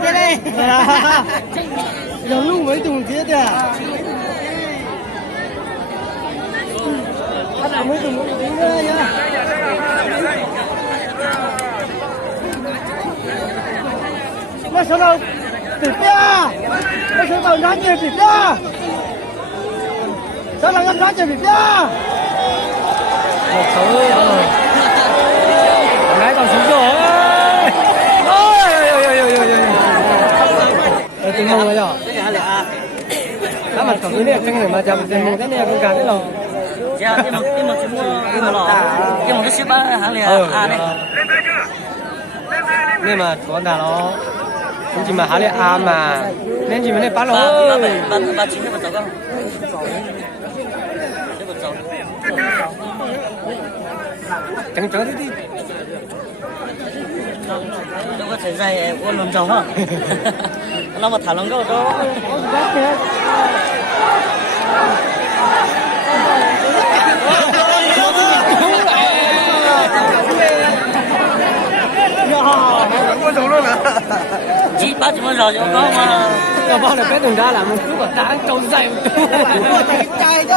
的嘞。人路为总结的。他咋没怎么听的呀？那小老对边，那小老拿点对边，小老要拿点对边。我操！来到新疆，真好个呀！这个啊，他们搞的那真的嘛，家不真的，那个干的了。呀，你们全部了，你们都西班牙行的啊嘞。你嘛错大了，你去嘛哈的啊嘛，年纪没得搬了。把钱都不走个，这不走。正的。这个才在我龙庄嘛，那么谈龙沟都。我走了呢。几把怎么绕就搞嘛？要把那摆动家那么煮个蛋，狗仔，我在家头。